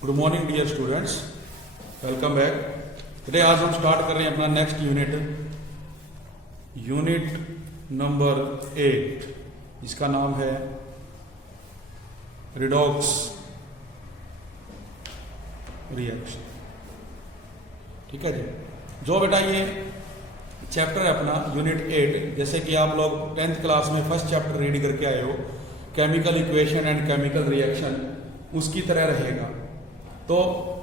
Good morning dear students, welcome back. Today आज हम start कर रहे हैं अपना नेक्स्ट यूनिट नंबर 8। इसका नाम है रिडॉक्स रिएक्शन। ठीक है जी। जो बेटा ये चैप्टर है अपना यूनिट 8, जैसे कि आप लोग 10th क्लास में फर्स्ट चैप्टर रीड करके आए हो, chemical equation and chemical reaction, उसकी तरह रहेगा। तो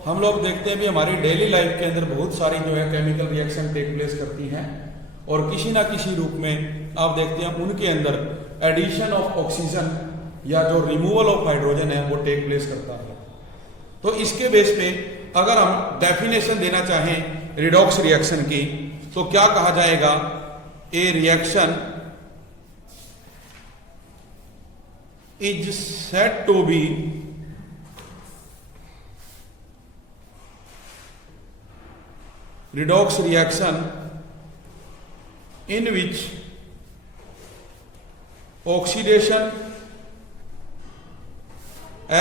हम लोग देखते हैं भी हमारी डेली लाइफ के अंदर बहुत सारी जो है केमिकल रिएक्शन टेक प्लेस करती हैं, और किसी ना किसी रूप में आप देखते हैं उनके अंदर एडिशन ऑफ ऑक्सीजन या जो रिमूवल ऑफ हाइड्रोजन है वो टेक प्लेस करता है। तो इसके बेस पे अगर हम डेफिनेशन देना चाहें रिडॉक्स रिएक्शन की, तो क्या कहा जाएगा? A reaction is said to be redox reaction in which oxidation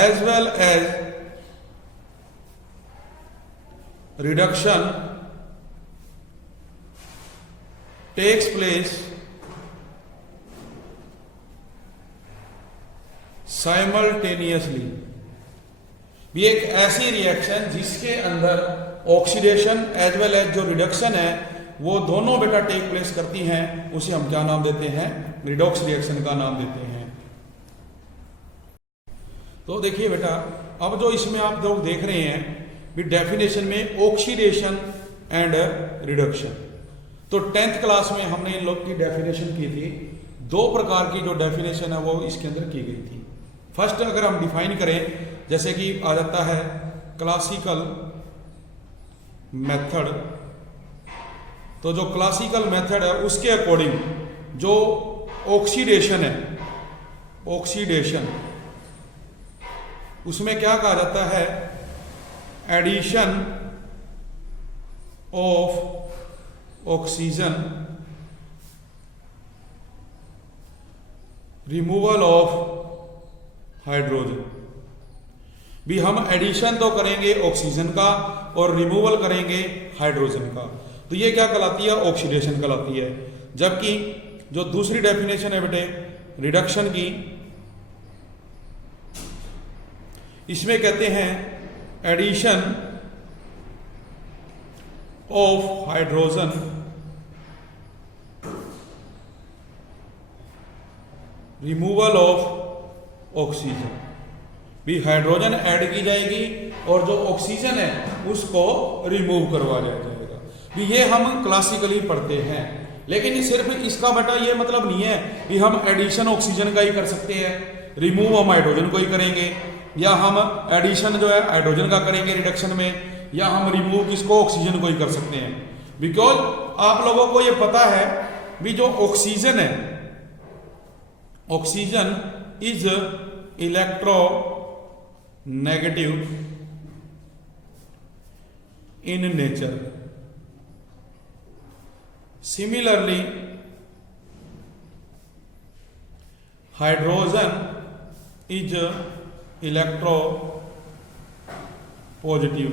as well as reduction takes place simultaneously। भी एक ऐसी रिएक्शन जिसके अंदर ऑक्सीडेशन एज वेल एज जो रिडक्शन है वो दोनों बेटा टेक प्लेस करती हैं, उसे हम क्या नाम देते हैं? रिडॉक्स रिएक्शन का नाम देते हैं। तो देखिए बेटा, अब जो इसमें आप लोग देख रहे हैं भी डेफिनेशन में ऑक्सीडेशन एंड रिडक्शन, तो 10th क्लास में हमने इन लोग की डेफिनेशन की थी। दो प्रकार की जो डेफिनेशन है वो इसके अंदर की गई थी। फर्स्ट अगर हम डिफाइन करें, जैसे कि आ जाता है क्लासिकल मेथड, तो जो क्लासिकल मेथड है उसके अकॉर्डिंग जो ऑक्सीडेशन है, ऑक्सीडेशन उसमें क्या कहा जाता है? Addition of oxygen, removal of hydrogen. भी हम एडिशन तो करेंगे ऑक्सीजन का और रिमूवल करेंगे हाइड्रोजन का, तो ये क्या कहलाती है? ऑक्सीडेशन कहलाती है। जबकि जो दूसरी डेफिनेशन है बेटे रिडक्शन की, इसमें कहते हैं addition of hydrogen removal of oxygen. भी हाइड्रोजन ऐड की जाएगी और जो ऑक्सीजन है उसको रिमूव करवा जाएगा। भी ये हम क्लासिकली पढ़ते हैं, लेकिन सिर्फ इसका बेटा ये मतलब नहीं है कि हम एडिशन ऑक्सीजन का ही कर सकते हैं, रिमूव हम हाइड्रोजन को ही करेंगे, या हम एडिशन जो है हाइड्रोजन का करेंगे रिडक्शन में, या हम रिमूव किसको? ऑक्सीजन को ही कर सकते हैं। बिकॉज आप लोगों को ये पता है भी जो ऑक्सीजन है, oxygen is electro negative in nature. Similarly hydrogen is electro positive.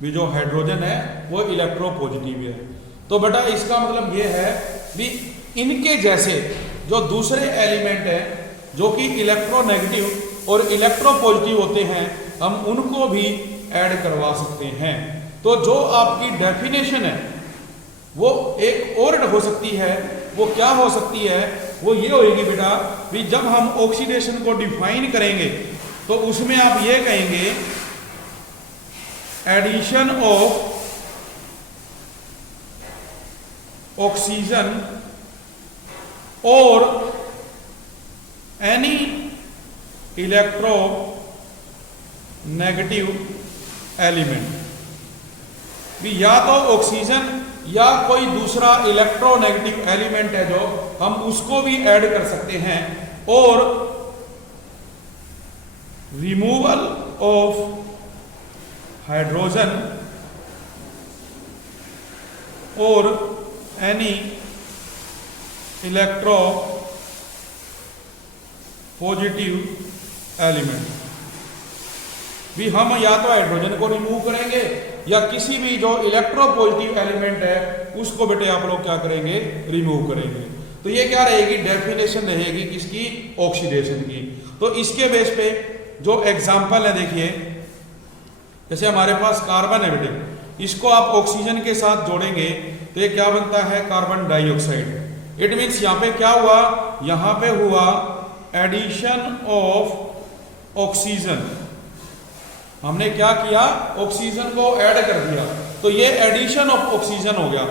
भी जो हाइड्रोजन है वो इलेक्ट्रो पॉजिटिव है। तो बेटा इसका मतलब ये है भी इनके जैसे जो दूसरे एलिमेंट है जो कि इलेक्ट्रोनेगेटिव और इलेक्ट्रो पॉजिटिव होते हैं, हम उनको भी ऐड करवा सकते हैं। तो जो आपकी डेफिनेशन है वो एक और हो सकती है। वो क्या हो सकती है? वो ये होगी बेटा भी जब हम ऑक्सीडेशन को डिफाइन करेंगे तो उसमें आप ये कहेंगे एडिशन ऑफ ऑक्सीजन और एनी इलेक्ट्रो नेगेटिव एलिमेंट। भी या तो ऑक्सीजन या कोई दूसरा इलेक्ट्रोनेगेटिव एलिमेंट है जो हम उसको भी ऐड कर सकते हैं, और रिमूवल ऑफ हाइड्रोजन और एनी इलेक्ट्रो पॉजिटिव एलिमेंट। भी हम या तो हाइड्रोजन को रिमूव करेंगे या किसी भी जो इलेक्ट्रोपॉजिटिव एलिमेंट है उसको बेटे आप लोग क्या करेंगे, रिमूव करेंगे। तो ये क्या रहेगी, डेफिनेशन रहेगी किसकी, ऑक्सीडेशन की। तो इसके बेस पे जो एग्जाम्पल है देखिए, जैसे हमारे पास कार्बन है बेटे, इसको आप ऑक्सीजन के साथ जोड़ेंगे तो ये क्या बनता है, कार्बन डाइऑक्साइड। इट मीन्स यहाँ पे क्या हुआ, यहाँ पे हुआ एडिशन ऑफ ऑक्सीजन। हमने क्या किया, ऑक्सीजन को ऐड कर दिया, तो ये एडिशन ऑफ ऑक्सीजन हो गया,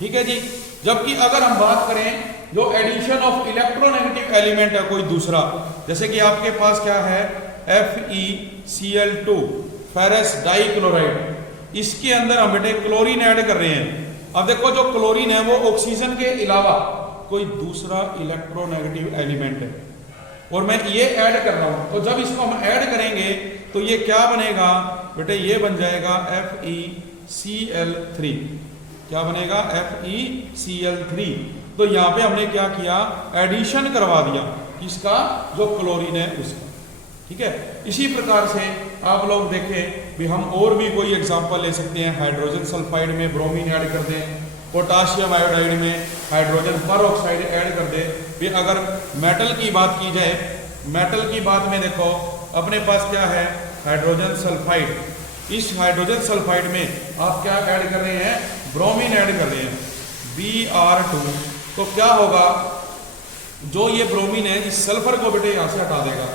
ठीक है जी। जबकि अगर हम बात करें जो एडिशन ऑफ इलेक्ट्रोनेगेटिव एलिमेंट है कोई दूसरा, जैसे कि आपके पास क्या है FeCl2 फेरस डाइक्लोराइड, इसके अंदर हम बेटे क्लोरीन ऐड कर रहे हैं। अब देखो जो क्लोरीन है वो ऑक्सीजन के अलावा कोई दूसरा इलेक्ट्रोनेगेटिव एलिमेंट है और मैं ये ऐड कर रहा हूं, तो जब इसको हम ऐड करेंगे तो ये क्या बनेगा बेटे, ये बन जाएगा FeCl3। क्या बनेगा, FeCl3। तो यहां पे हमने क्या किया, एडिशन करवा दिया किसका, जो क्लोरीन है उसका, ठीक है। इसी प्रकार से आप लोग देखें भी हम और भी कोई एग्जांपल ले सकते हैं। हाइड्रोजन सल्फाइड में ब्रोमीन ऐड कर दें, पोटाशियम आयोडाइड में हाइड्रोजन परऑक्साइड ऐड कर दे। फिर अगर मेटल की बात की जाए, मेटल की बात में देखो अपने पास क्या है, हाइड्रोजन सल्फाइड। इस हाइड्रोजन सल्फाइड में आप क्या ऐड कर रहे हैं, ब्रोमीन ऐड कर रहे हैं, Br2। तो क्या होगा, जो ये ब्रोमीन है इस सल्फर को बेटे यहां से हटा देगा।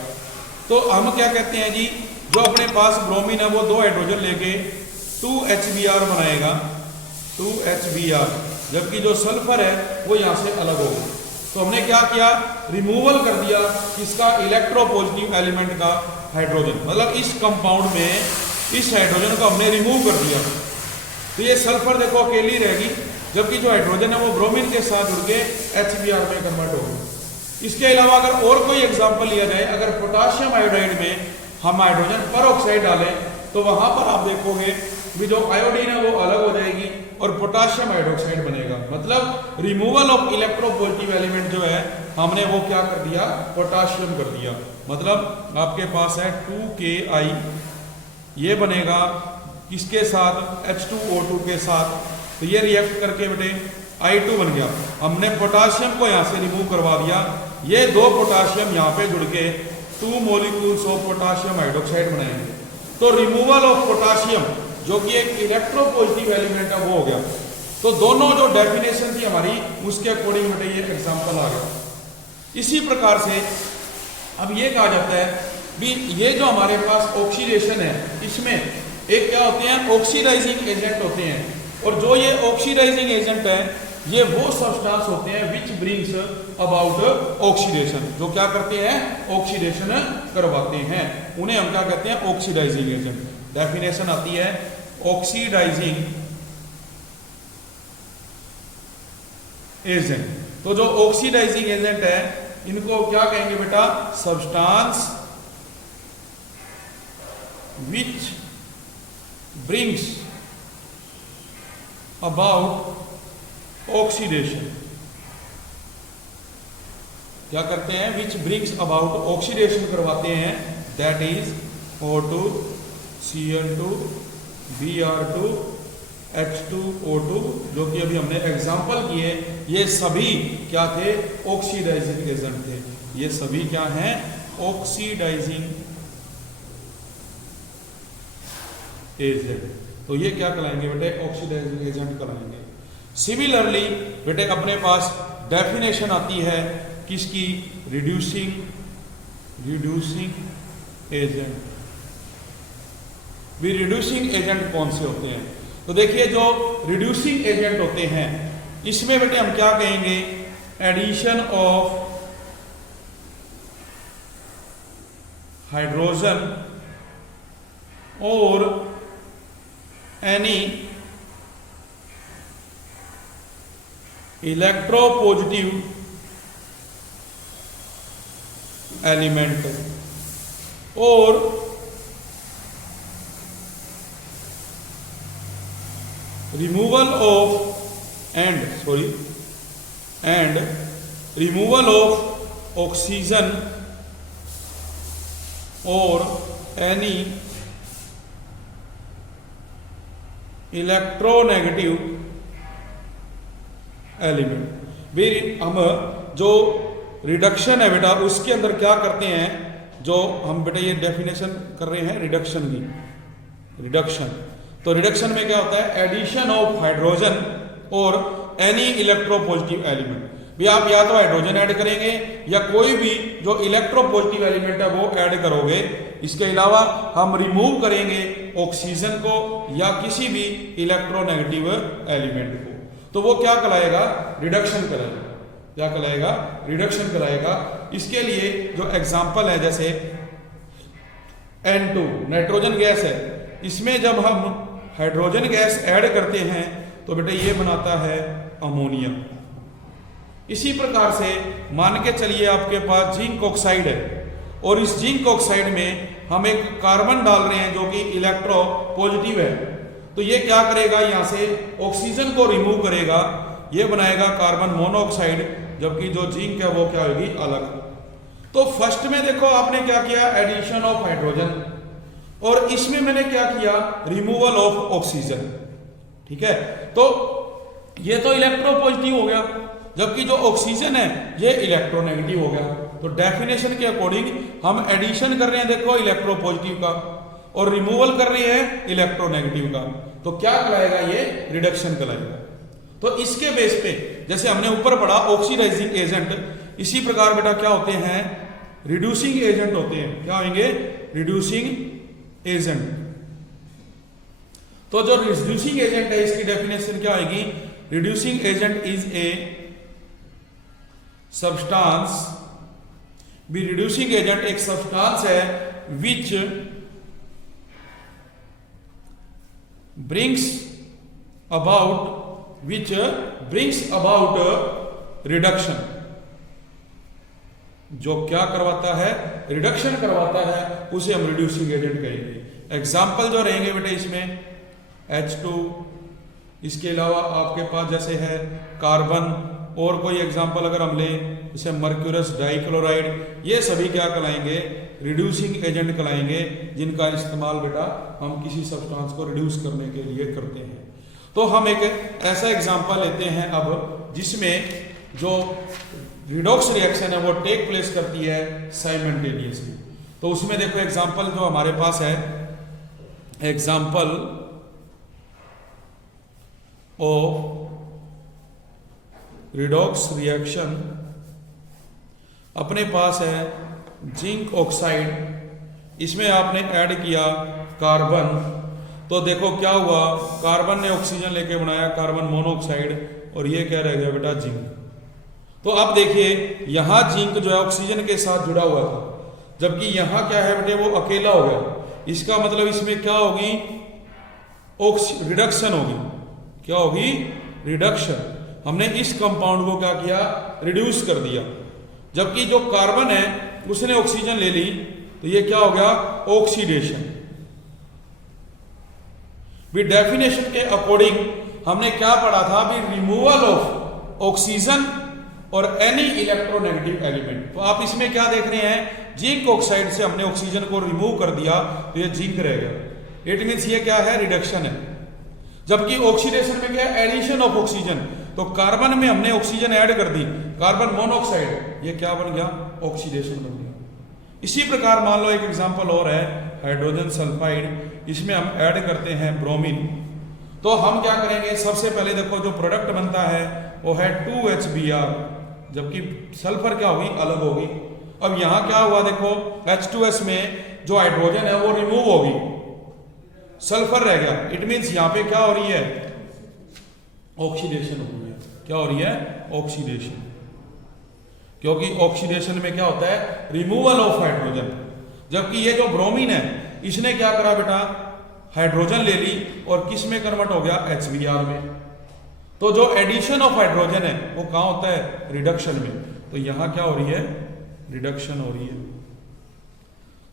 तो हम क्या कहते हैं जी, जो अपने पास ब्रोमीन है वो 2 हाइड्रोजन लेके 2HBr बनाएगा, 2HBr, जबकि जो सल्फर है वो यहां से अलग होगा। तो हमने क्या किया, रिमूवल कर दिया किसका, इलेक्ट्रोपॉजिटिव एलिमेंट का हाइड्रोजन, मतलब इस कंपाउंड में इस हाइड्रोजन को हमने रिमूव कर दिया। तो ये सल्फर देखो अकेली रहेगी, जबकि जो हाइड्रोजन है वो ब्रोमीन के साथ जुड़ के HBr में कन्वर्ट होगा। इसके अलावा अगर और कोई एग्जांपल लिया जाए, अगर पोटाशियम आयोडाइड में हम हाइड्रोजन परऑक्साइड डालें तो वहां पर आप देखोगे भी जो आयोडीन है वो अलग हो जाएगी और पोटाशियम हाइड्रोक्साइड बनेगा। मतलब रिमूवल ऑफ इलेक्ट्रोपॉजिटिव एलिमेंट जो है हमने वो क्या कर दिया, पोटाशियम कर दिया। मतलब आपके पास है 2Ki, ये बनेगा किसके साथ, H2O2 के साथ। तो ये रिएक्ट करके बेटे I2 बन गया। हमने पोटाशियम को यहां से रिमूव करवा दिया, ये 2 पोटाशियम यहां पे जुड़ के 2 मॉलिक्यूल्स ऑफ पोटाशियम हाइड्रोक्साइड बनाएंगे। तो रिमूवल ऑफ पोटाशियम जो कि एक इलेक्ट्रोपॉजिटिव एलिमेंट है वो हो गया। तो दोनों जो डेफिनेशन थी हमारी उसके अकॉर्डिंग बेटे ये एग्जांपल आ गया। इसी प्रकार से अब ये कहा जाता है भी ये जो हमारे पास ऑक्सीडेशन है, इसमें एक क्या होते हैं, ऑक्सीडाइजिंग एजेंट होते हैं। और जो ये ऑक्सीडाइजिंग एजेंट है ये वो सब्सटेंस होते हैं विच ब्रिंग्स अबाउट ऑक्सीडेशन, जो क्या करते हैं, ऑक्सीडेशन करवाते हैं, उन्हें हम क्या कहते हैं, ऑक्सीडाइजिंग एजेंट। डेफिनेशन आती है ऑक्सीडाइजिंग एजेंट। तो जो ऑक्सीडाइजिंग एजेंट है इनको क्या कहेंगे बेटा, substance which brings about oxidation. क्या करते हैं, विच ब्रिंग्स अबाउट ऑक्सीडेशन करवाते हैं, that is O2, Cl2, Br2, H2O2, जो कि अभी हमने एग्जांपल किए, ये सभी क्या थे, ऑक्सीडाइजिंग एजेंट थे। ये सभी क्या हैं, ऑक्सीडाइजिंग एजेंट। तो ये क्या कहलाएंगे बेटे, ऑक्सीडाइजिंग एजेंट कहलाएंगे। सिमिलरली बेटे अपने पास डेफिनेशन आती है किसकी, रिड्यूसिंग एजेंट। भी रिड्यूसिंग एजेंट कौन से होते हैं, तो देखिए जो रिड्यूसिंग एजेंट होते हैं इसमें बेटे हम क्या कहेंगे, एडिशन ऑफ हाइड्रोजन और एनी इलेक्ट्रोपॉजिटिव एलिमेंट और removal of and removal of oxygen और एनी इलेक्ट्रोनेगेटिव एलिमेंट। भी हम जो रिडक्शन है बेटा उसके अंदर क्या करते हैं, जो हम बेटा ये डेफिनेशन कर रहे हैं रिडक्शन की, रिडक्शन। तो रिडक्शन में क्या होता है, एडिशन ऑफ हाइड्रोजन और एनी इलेक्ट्रोपॉजिटिव एलिमेंट। भी आप या तो हाइड्रोजन ऐड करेंगे या कोई भी जो इलेक्ट्रोपॉजिटिव एलिमेंट है वो ऐड करोगे। इसके अलावा हम रिमूव करेंगे ऑक्सीजन को या किसी भी इलेक्ट्रोनेगेटिव एलिमेंट को, तो वो क्या कहलाएगा, रिडक्शन कहलाएगा। क्या कहलाएगा, रिडक्शन कहलाएगा। इसके लिए जो एग्जांपल है जैसे N2 नाइट्रोजन गैस है, इसमें जब हम हाइड्रोजन गैस ऐड करते हैं तो बेटा ये बनाता है अमोनिया। इसी प्रकार से मान के चलिए आपके पास जिंक ऑक्साइड है और इस जिंक ऑक्साइड में हम एक कार्बन डाल रहे हैं जो कि इलेक्ट्रो पॉजिटिव है, तो ये क्या करेगा, यहां से ऑक्सीजन को रिमूव करेगा, ये बनाएगा कार्बन मोनोऑक्साइड, जबकि जो जिंक है वो क्या होगी, अलग। तो फर्स्ट में देखो आपने क्या किया, एडिशन ऑफ हाइड्रोजन, और इसमें मैंने क्या किया, रिमूवल ऑफ ऑक्सीजन। ठीक है, तो ये तो इलेक्ट्रोपॉजिटिव हो गया, जबकि जो ऑक्सीजन है ये इलेक्ट्रोनेगेटिव हो गया। तो डेफिनेशन के अकॉर्डिंग हम एडिशन कर रहे हैं देखो इलेक्ट्रोपॉजिटिव का, और रिमूवल कर रहे हैं इलेक्ट्रोनेगेटिव का, तो क्या कहलाएगा, ये रिडक्शन कहलाएगा। तो इसके बेस पे जैसे हमने ऊपर पढ़ा ऑक्सीडाइजिंग एजेंट, इसी प्रकार बेटा क्या होते हैं, रिड्यूसिंग एजेंट होते हैं। क्या होंगे, रिड्यूसिंग एजेंट। तो जो रिड्यूसिंग एजेंट है इसकी डेफिनेशन क्या आएगी, reducing agent is a substance, भी रिड्यूसिंग एजेंट एक सब्सटेंस है विच brings about रिडक्शन, जो क्या करवाता है, रिडक्शन करवाता है, उसे हम रिड्यूसिंग एजेंट कहेंगे। एग्जाम्पल जो रहेंगे बेटा इसमें H2, इसके अलावा आपके पास जैसे है कार्बन, और कोई एग्जाम्पल अगर हम लें जैसे मर्क्यूरस डाइक्लोराइड, ये सभी क्या कहलाएंगे, रिड्यूसिंग एजेंट कहलाएंगे, जिनका इस्तेमाल बेटा हम किसी सब्सटेंस को रिड्यूस करने के लिए करते हैं। तो हम एक ऐसा एग्जांपल लेते हैं अब जिसमें जो रिडॉक्स रिएक्शन है वो टेक प्लेस करती है साइमल्टेनियसली। तो उसमें देखो एग्जांपल जो हमारे पास है, एग्जांपल ऑफ रिडॉक्स रिएक्शन, अपने पास है जिंक ऑक्साइड, इसमें आपने ऐड किया कार्बन, तो देखो क्या हुआ, कार्बन ने ऑक्सीजन लेके बनाया कार्बन मोनोऑक्साइड, और ये क्या रह गया बेटा, जिंक। तो अब देखिए यहां जिंक जो है ऑक्सीजन के साथ जुड़ा हुआ था, जबकि यहां क्या है बेटे, वो अकेला हो गया। इसका मतलब इसमें क्या होगी, रिडक्शन होगी। क्या होगी, रिडक्शन। हमने इस कंपाउंड को क्या किया, रिड्यूस कर दिया, जबकि जो कार्बन है उसने ऑक्सीजन ले ली, तो ये क्या हो गया, ऑक्सीडेशन। भी डेफिनेशन के अकॉर्डिंग हमने क्या पढ़ा था, भी रिमूवल ऑफ ऑक्सीजन और एनी इलेक्ट्रोनेगेटिव एलिमेंट। तो आप इसमें क्या देख रहे हैं, जिंक ऑक्साइड से हमने ऑक्सीजन को रिमूव कर दिया, तो ये जिंक रह गया। इट मीन्स ये क्या है, रिडक्शन है। जबकि ऑक्सीडेशन में क्या है, एडिशन ऑफ ऑक्सीजन, तो कार्बन में हमने ऑक्सीजन ऐड कर दी, कार्बन मोनोऑक्साइड, ये क्या बन गया, ऑक्सीडेशन बन गया। इसी प्रकार मान लो एक एग्जांपल और है हाइड्रोजन सल्फाइड, इसमें हम ऐड करते हैं ब्रोमीन। तो हम क्या करेंगे, सबसे पहले देखो जो प्रोडक्ट बनता है वो है 2HBr, जबकि सल्फर क्या होगी, अलग होगी। अब यहां क्या हुआ, देखो H2S में जो हाइड्रोजन है वो रिमूव होगी, सल्फर रह गया। इट मीन्स यहां पे क्या हो रही है, ऑक्सीडेशन हो रही है। क्या हो रही है, ऑक्सीडेशन, क्योंकि ऑक्सीडेशन में क्या होता है, रिमूवल ऑफ हाइड्रोजन। जबकि ये जो ब्रोमीन है इसने क्या करा बेटा, हाइड्रोजन ले ली और किस में कन्वर्ट हो गया, HBr में। तो जो एडिशन ऑफ हाइड्रोजन है वो कहां होता है, रिडक्शन में। तो यहां क्या हो रही है, रिडक्शन हो रही है।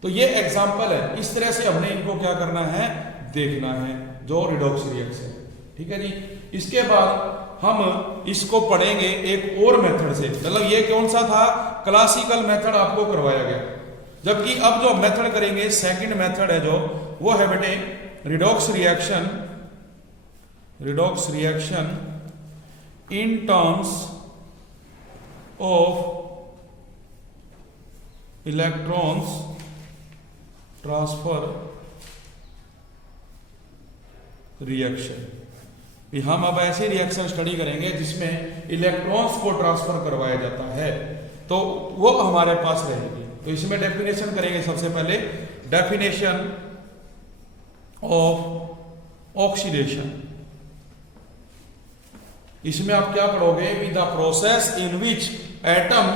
तो ये एग्जांपल है, इस तरह से हमने इनको क्या करना है, देखना है, जो रिडॉक्स रिएक्शन। ठीक है जी। इसके बाद हम इसको पढ़ेंगे एक और मेथड से, मतलब ये कौन सा था, क्लासिकल मेथड आपको करवाया गया। जबकि अब जो मेथड करेंगे, सेकंड मेथड है जो, वो है बेटे redox reaction redox reaction in terms of electrons transfer reaction. हम अब ऐसे रिएक्शन स्टडी करेंगे जिसमें इलेक्ट्रॉन्स को ट्रांसफर करवाया जाता है, तो वो हमारे पास रहेगी। तो इसमें डेफिनेशन करेंगे सबसे पहले, डेफिनेशन ऑफ ऑक्सीडेशन। इसमें आप क्या पढ़ोगे, with the process in which atom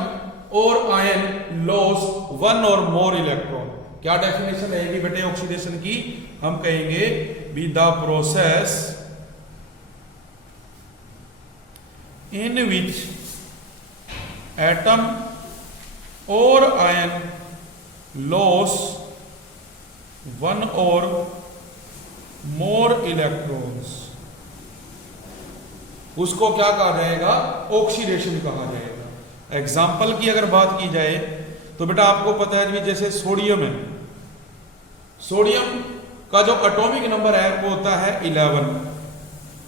और आयन लॉस वन और मोर इलेक्ट्रॉन। क्या डेफिनेशन रहेगी बेटे ऑक्सीडेशन की, हम कहेंगे with the process in which atom और आयन लॉस वन और मोर इलेक्ट्रॉन्स, उसको क्या कहा जाएगा, ऑक्सीडेशन कहा जाएगा। एग्जाम्पल की अगर बात की जाए तो बेटा आपको पता है जैसे सोडियम है, सोडियम का जो एटॉमिक नंबर है वो होता है 11,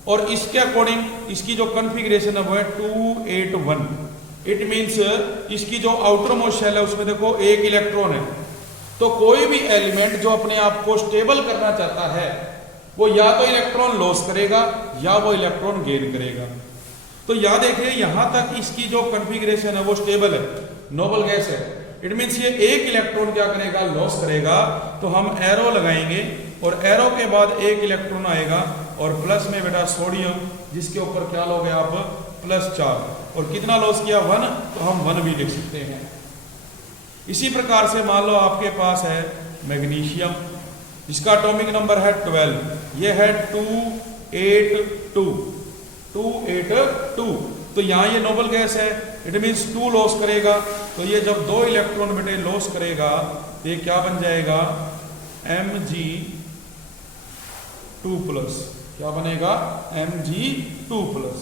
और इसके अकॉर्डिंग इसकी जो कॉन्फ़िगरेशन है वो है 281। इट मींस इसकी जो आउटर मोस्ट शेल है उसमें देखो एक इलेक्ट्रॉन है। तो कोई भी एलिमेंट जो अपने आप को स्टेबल करना चाहता है वो या तो इलेक्ट्रॉन लॉस करेगा या वो इलेक्ट्रॉन गेन करेगा। तो याद देखिए यहां तक इसकी जो कॉन्फ़िगरेशन है वो स्टेबल है, नोबल गैस है। इट मींस ये एक इलेक्ट्रॉन क्या करेगा, लॉस करेगा। तो हम एरो लगाएंगे और एरो के बाद एक इलेक्ट्रॉन आएगा और प्लस में बेटा सोडियम, जिसके ऊपर क्या लोगे आप, +4, और कितना लॉस किया, 1, तो हम 1 भी लिख सकते हैं। इसी प्रकार से मान लो आपके पास है मैग्नीशियम, इसका एटॉमिक नंबर है 12, ये है 282। तो यहाँ ये नोबल गैस है, इट मींस 2 लॉस करेगा। तो ये जब 2 इलेक्ट्रॉन बेटे लॉस करेगा तो ये क्या बन जाएगा, Mg2+। क्या बनेगा, Mg2+।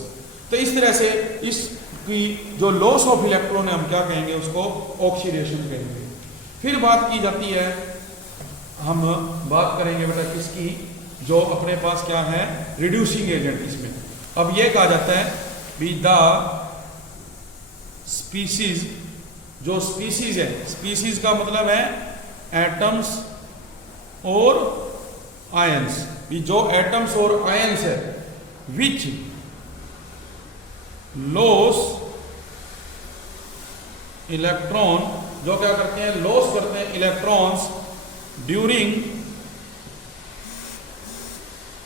तो इस तरह से इसकी जो लॉस ऑफ इलेक्ट्रॉन है हम क्या कहेंगे, उसको ऑक्सीडेशन कहेंगे। फिर बात की जाती है, हम बात करेंगे बेटा किसकी, जो अपने पास क्या है, रिड्यूसिंग एजेंट। इसमें अब ये कहा जाता है विद द स्पीसीज, जो स्पीसीज है, स्पीसीज का मतलब है एटम्स और आयंस, जो एटम्स और आयंस है, विच लॉस इलेक्ट्रॉन, जो क्या करते हैं, लॉस करते हैं इलेक्ट्रॉन्स ड्यूरिंग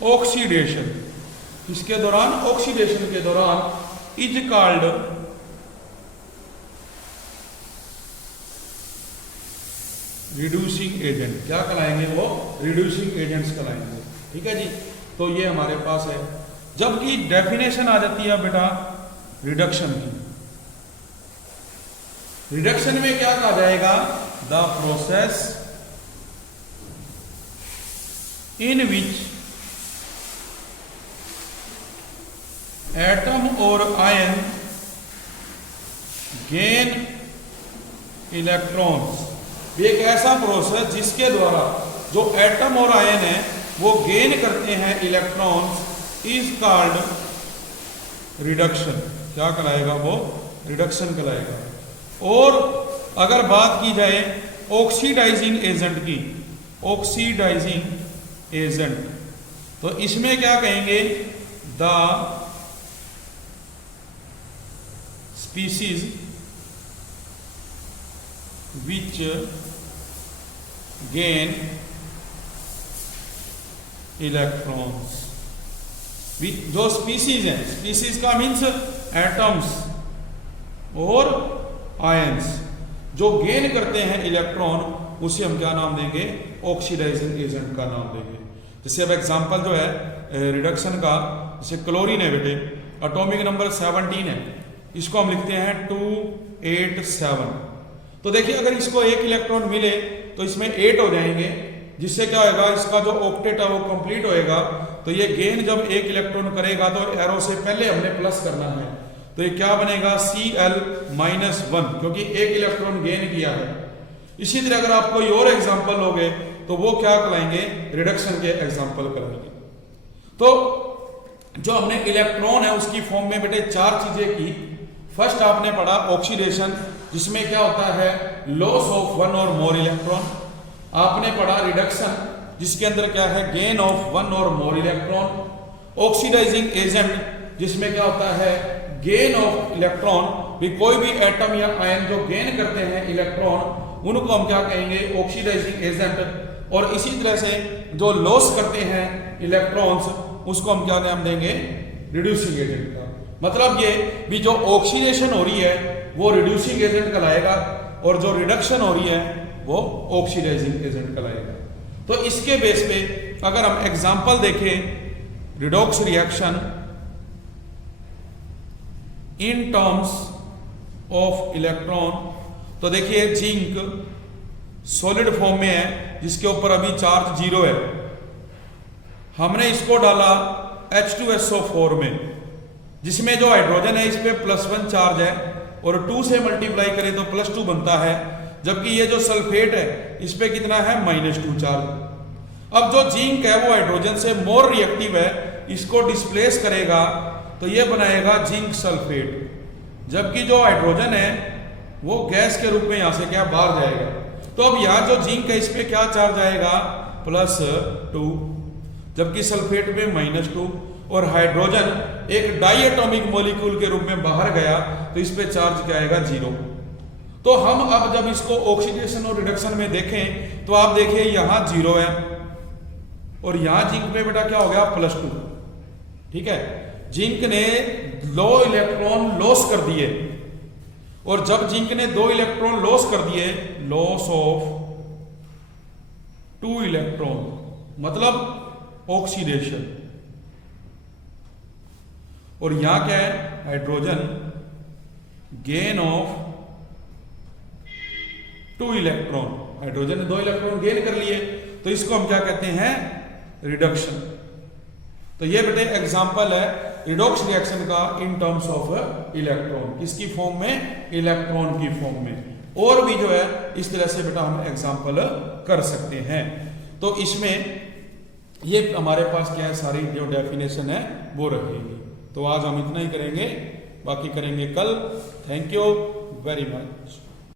ऑक्सीडेशन। इसके दौरान, ऑक्सीडेशन के दौरान, इज कॉल्ड रिड्यूसिंग एजेंट। क्या कहलाएंगे वो, रिड्यूसिंग एजेंट्स कहलाएंगे। ठीक है जी, तो ये हमारे पास है। जबकि डेफिनेशन आ जाती है बेटा रिडक्शन की। रिडक्शन में क्या कहा जाएगा, the process in which atom और आयन गेन इलेक्ट्रॉन्स। एक ऐसा प्रोसेस जिसके द्वारा जो एटम और आयन है वो गेन करते हैं इलेक्ट्रॉन्स, इज कॉल्ड रिडक्शन। क्या कहलाएगा वो, रिडक्शन कहलाएगा। और अगर बात की जाए ऑक्सीडाइजिंग एजेंट की, ऑक्सीडाइजिंग एजेंट, तो इसमें क्या कहेंगे, the species which gain electrons. जो स्पीसीज है, स्पीसीज का मीन्स एटम्स और आयंस, जो गेन करते हैं इलेक्ट्रॉन, उसे हम क्या नाम देंगे, ऑक्सीडाइजिंग एजेंट का नाम देंगे। जैसे अब एग्जांपल जो है रिडक्शन का, जैसे क्लोरीन है बेटे, एटॉमिक नंबर 17 है, इसको हम लिखते हैं 287। तो देखिए अगर इसको एक इलेक्ट्रॉन मिले तो इसमें 8 हो जाएंगे, जिससे क्या होगा, इसका जो ऑक्टेट है वो कंप्लीट होएगा। तो ये गेन जब एक इलेक्ट्रॉन करेगा तो एरो से पहले हमने प्लस करना है, तो ये क्या बनेगा, Cl-1, क्योंकि एक इलेक्ट्रॉन गेन किया है। इसी तरह अगर आप कोई और एग्जाम्पल लोगे तो वो क्या कहलाएंगे, रिडक्शन के एग्जाम्पल कहलाएंगे। तो जो हमने इलेक्ट्रॉन है उसकी फॉर्म में बेटे चार चीजें की। फर्स्ट आपने पढ़ा ऑक्सीडेशन, जिसमें क्या होता है लॉस ऑफ वन और मोर इलेक्ट्रॉन। आपने पढ़ा रिडक्शन, जिसके अंदर क्या है गेन ऑफ वन और मोर इलेक्ट्रॉन। ऑक्सीडाइजिंग एजेंट, जिसमें क्या होता है गेन ऑफ इलेक्ट्रॉन। भी कोई भी एटम या आयन जो गेन करते हैं इलेक्ट्रॉन, उनको हम क्या कहेंगे ऑक्सीडाइजिंग एजेंट। और इसी तरह से जो लॉस करते हैं इलेक्ट्रॉन्स, उसको हम क्या नाम देंगे रिड्यूसिंग एजेंट का। मतलब ये भी जो ऑक्सीडेशन हो रही है वो रिड्यूसिंग एजेंट कहलाएगा, और जो रिडक्शन हो रही है वो ऑक्सीडाइजिंग एजेंट कहलाएगा। तो इसके बेस पे अगर हम एग्जांपल देखें redox reaction in terms of electron, तो देखिए जिंक सॉलिड फॉर्म में है, जिसके ऊपर अभी चार्ज 0 है। हमने इसको डाला H2SO4 में, जिसमें जो हाइड्रोजन है इस पे +1 चार्ज है, और 2 से मल्टीप्लाई करें तो +2 बनता है। जबकि ये जो सल्फेट है इस पे कितना है -2 चार्ज। अब जो जिंक है वो हाइड्रोजन से मोर रिएक्टिव है, इसको डिस्प्लेस करेगा तो ये बनाएगा जिंक सल्फेट। जबकि जो हाइड्रोजन है वो गैस के रूप में यहां से क्या बाहर जाएगा। तो अब यहां जो जिंक है इस पे क्या चार्ज आएगा +2, जबकि सल्फेट में -2, और हाइड्रोजन एक डाइएटॉमिक मॉलिक्यूल के रूप में बाहर गया तो इस पे चार्ज क्या आएगा 0। तो हम अब जब इसको ऑक्सीडेशन और रिडक्शन में देखें तो आप देखिए यहां 0 है, और यहां जिंक पे बेटा क्या हो गया +2। ठीक है, जिंक ने 2 इलेक्ट्रॉन लॉस कर दिए, और जब जिंक ने 2 इलेक्ट्रॉन लॉस कर दिए, लॉस ऑफ 2 इलेक्ट्रॉन मतलब ऑक्सीडेशन। और यहां क्या है hydrogen gain of 2 electron, hydrogen ने 2 इलेक्ट्रॉन गेन कर लिए, तो इसको हम क्या कहते हैं रिडक्शन। तो ये बेटे एग्जांपल है रिडॉक्स रिएक्शन का इन टर्म्स ऑफ इलेक्ट्रॉन। किसकी फॉर्म में इलेक्ट्रॉन की फॉर्म में। और भी जो है इस तरह से बेटा हम एग्जांपल कर सकते हैं। तो इसमें ये हमारे पास क्या है सारी जो डेफिनेशन है वो रहेगी। तो आज हम इतना ही करेंगे, बाकी करेंगे कल। Thank you very much.